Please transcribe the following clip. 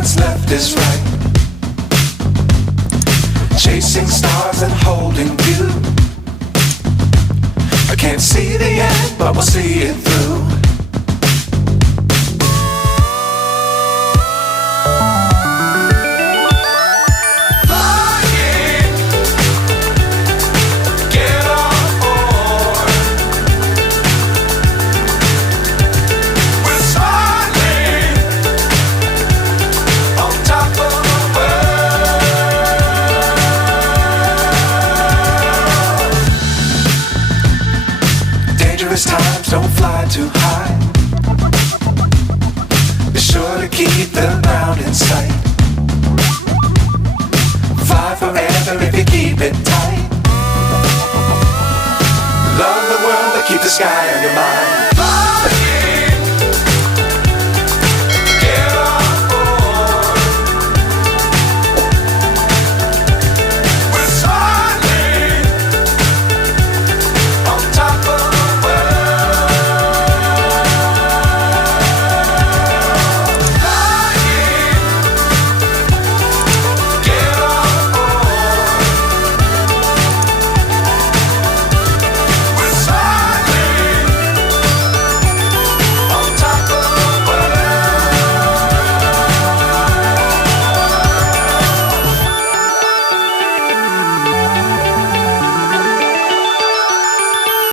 what's left is right. Chasing stars and holding you. I can't see the end, but we'll see it through. Times don't fly too high. Be sure to keep the ground in sight. Fly forever if you keep it tight. Love the world but keep the sky on your mind.